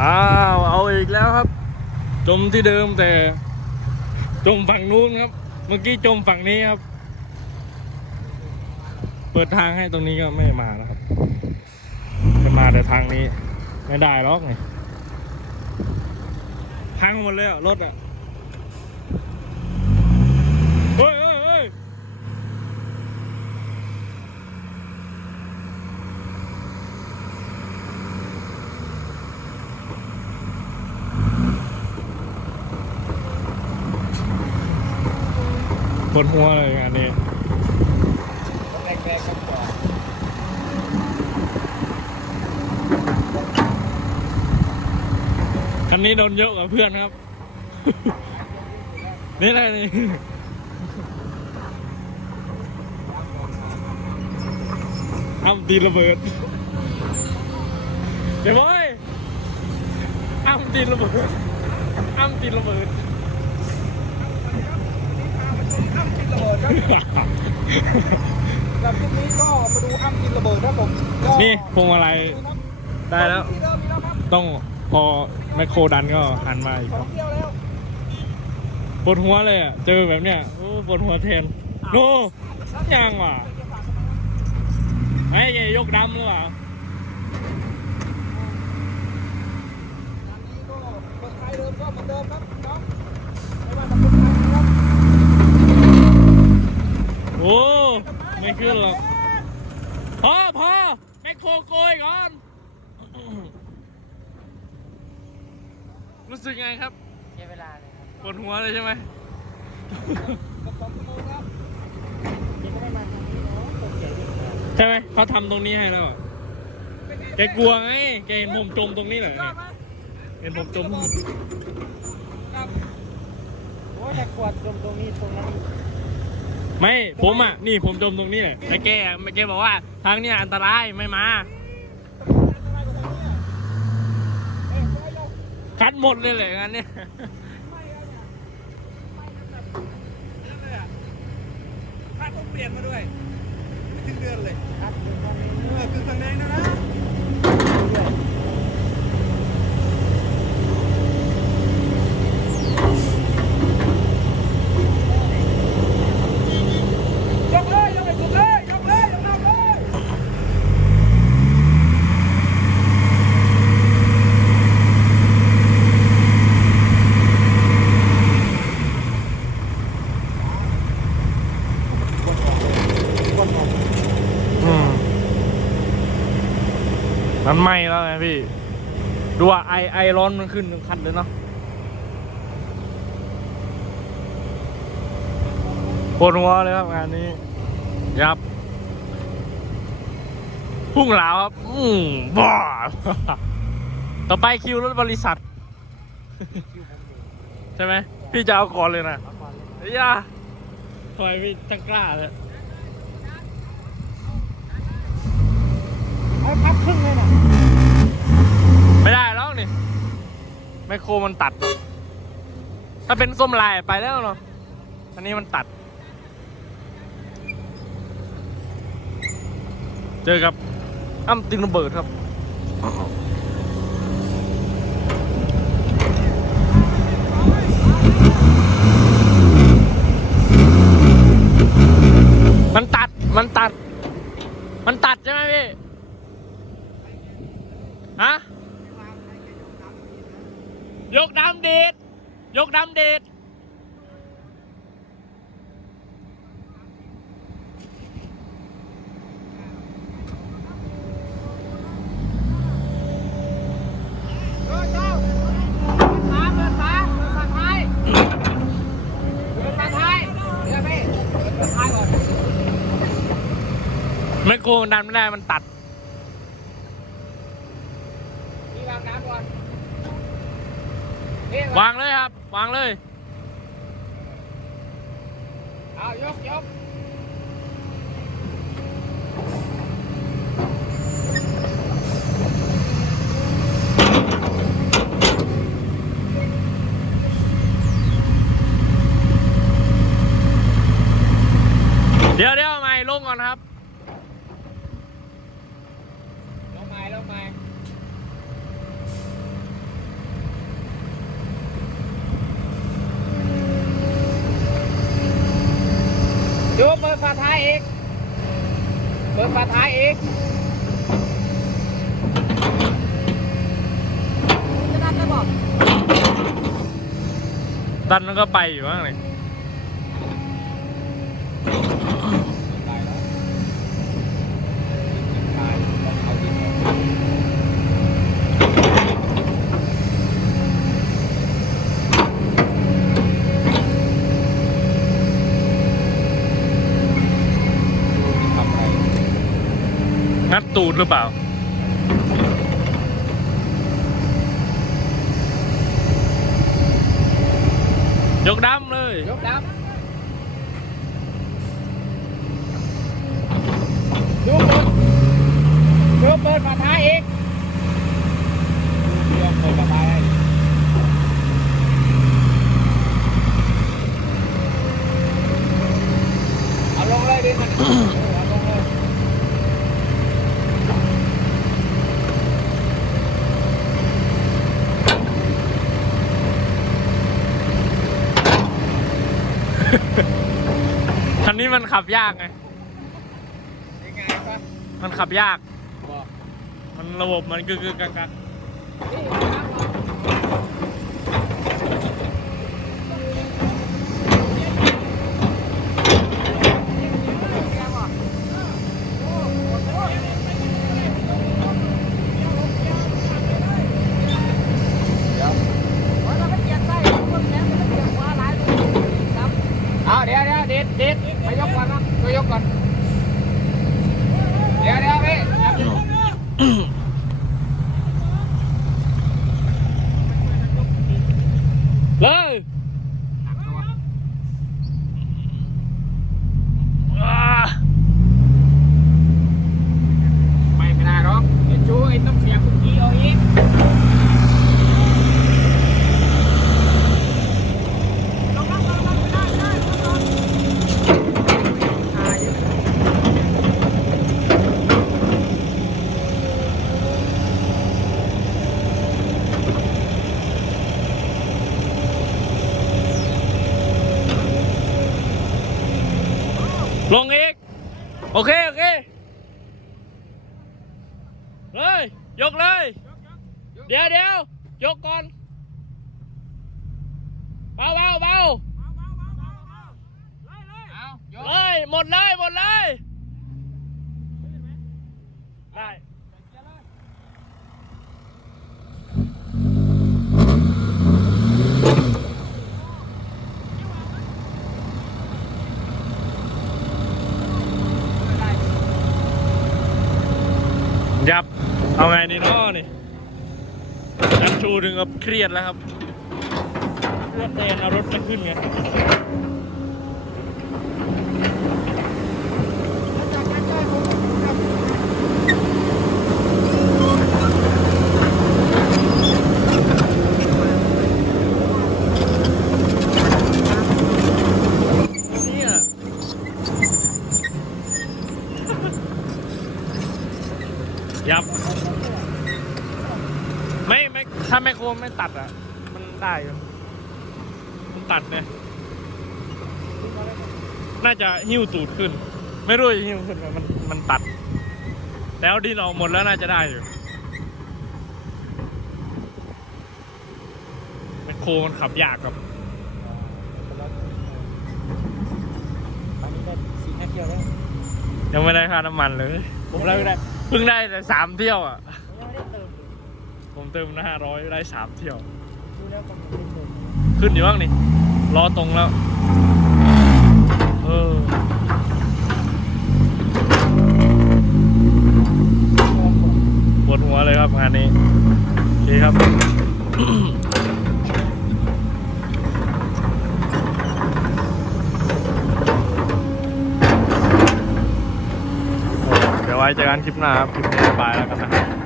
อ้าวเอาอีกแล้วครับ จมที่เดิมแต่ จมฝั่งนู้นครับ เมื่อกี้จมฝั่งนี้ครับ เปิดทางให้ตรงนี้ก็ไม่มานะครับ จะมาแต่ทางนี้ ไม่ได้หรอกไงพังหมดเลยอะรถอะ เฮ้ยเฮ้ยเฮ้ย ปวดหัวเลยงานนี้แรกๆครับก่อนคันนี้โดนเยอะกว่าเพื่อนครับ นี่แหละนี่อ้ำตีระเบิด เดี๋ยวเว้ยอ้ำตีระเบิดอ้ำตีระเบิด อ้ำกิน ระเบิดครับกับคลิปนี้ก็มาดูอ้ำกินระเบิดครับผมก็นี่พวงมาลัยได้แล้ว ที่เดิมอีแล้วครับต้องพอแมคโครดันก็หันมาอีกสองเที่ยวแล้วปวดหัวเลยอะ เจอแบบเนี้ยโอ้ปวดหัวแทนโน่ยังว่ะไอ้ยยกดำหรือเปล่างานนี้ก็เปิดท้ายเดิมก็เหมือนเดิมครับน้องไม่ว่าจะเป็นใครนะครับ โอ้ ไม่ ขึ้นหรอกพอพอแมคโครโกยก่อน รู้สึกไงครับใช้เวลาเลยครับปวดหัวเลยใช่ไหมกับสองชั่วโมงครับยังไม่ได้มาทางนี้เนาะตกใจด้วยครับใช่ไหมเขาทำตรงนี้ให้แล้วอะเป็นไงแกกลัวไงแกเห็นผมจมตรงนี้แหละยอดไหมเห็นผมจม ครับโอ้ยแต่ขวดตรงตรงนี้ตรงนั้น ไม่ผมอะนี่ผมจมตรงนี้แหละไอ้แกไอะแกบอกว่าทางเนี้ยอันตรายไม่มาคัดหมดเลยเลยงั้นเนี่ยคัดต้องเปลี่ยนมาด้วยไม่ถึงเดือนเลยครับตรงตรงนี้ เออคือข้างในนะนะ เรื่อย ยกเลยยกไปสุดเลยยกเลยยกน้ำเลย คนออก อืมมัน ไหม้แล้วไงพี่ ดูว่าไอไอร้อนมันขึ้นทั้งคันเลยเนาะปวดหัวเลยครับงานนี้ยับ พุ่งหลาวครับ อืมบ้าต่อไปคิวรถบริษัท ใช่ไหม พี่จะเอาก่อนเลยนะเฮ้ยยาทำไมพี่ตั้งกล้าเลยเอาพับครึ่งเลยนะ ไม่ได้แล้วนี่ไมโครมันตัด ถ้าเป็นส้มลายไปแล้วเนาะอันนี้มันตัด เจอกับอ้ำติงระเบิดครับมันตัด มันตัด มันตัดใช่ไหมพี่ ฮะ ยกดำเดดยกดำเดดไมโครมันดันไม่ได้มันตัด วางเลยครับ วางเลยเอายกยกเดี๋ยวเดี๋ยวเอาใหม่ลงก่อนครับ ลงไม้ลงไม้ อีก เปิดฝาท้ายอีกจะนั่นได้บอกดันมันก็ไปอยู่บ้างเลย ตายแล้วตายต้องเอาดินออกทำอะไร งัด ตูดหรือเปล่า ยกดำเลย ยกดับดูเปิดดูเปิดฝาท้ายอีกยกเปิดฝาท้ายเอาลงเลยดิมันเอาลงเลย คันนี้ มันขับยากไง ยังไงปะมันขับยาก บอกมันระบบมันกึกกึกกักกักเดี๋ยว ว่าเราไม่เกียดใส่คนแขนไม่เกียดขวาหลายครับ เอาเดี๋ยวเดี๋ยวเด็ดเด็ดไปยกก่อนนะไปยกก่อน เดี๋ยวเดี๋ยวพี่ เลยอ่า ไม่ไม่ได้หรอกเดี๋ยวชูไอ้ต้องเสียบกุญกี้เอาอีกลงอีก โอเค โอเค เลย ยกเลย เดี๋ยวเดี๋ยวยกก่อน เบาเบาเบาเอายกเลยหมดเลย หมดเลย ได้ ยับ เอาไงดีเนาะนี่ ชูหนึ่งครับเครียดแล้วครับเครียดแดงเอารถไม่ขึ้นไง เนี่ยยับ ไม่ไม่ถ้าแมคโคร ไม่ตัดอะ มันได้อยู่มันตัดเนี่ย น่าจะหิ้วตูดขึ้น ไม่รู้จะหิ้วขึ้นไหมมันมันตัด แล้วดินออกหมดแล้วน่าจะได้อยู่แมคโครมันขับยากครับอันนี้ได้สี่ห้าเที่ยวแล้วยังไม่ได้ค่าน้ำมันเลย ผมได้ไม่ได้ เพิ่งได้แต่สามเที่ยวอะ ยังไม่ได้เติม ผมเติมนะห้าร้อยได้สามเที่ยว ดูแล้วก็ไม่ได้เติมขึ้นอยู่บ้างนี่รอตรงแล้ว เออ ปวดหัวเลยครับงานนี้ โอเคครับ เดี๋ยวไว้เจอกันคลิปหน้าครับ คลิปนี้บายแล้วกันนะครับ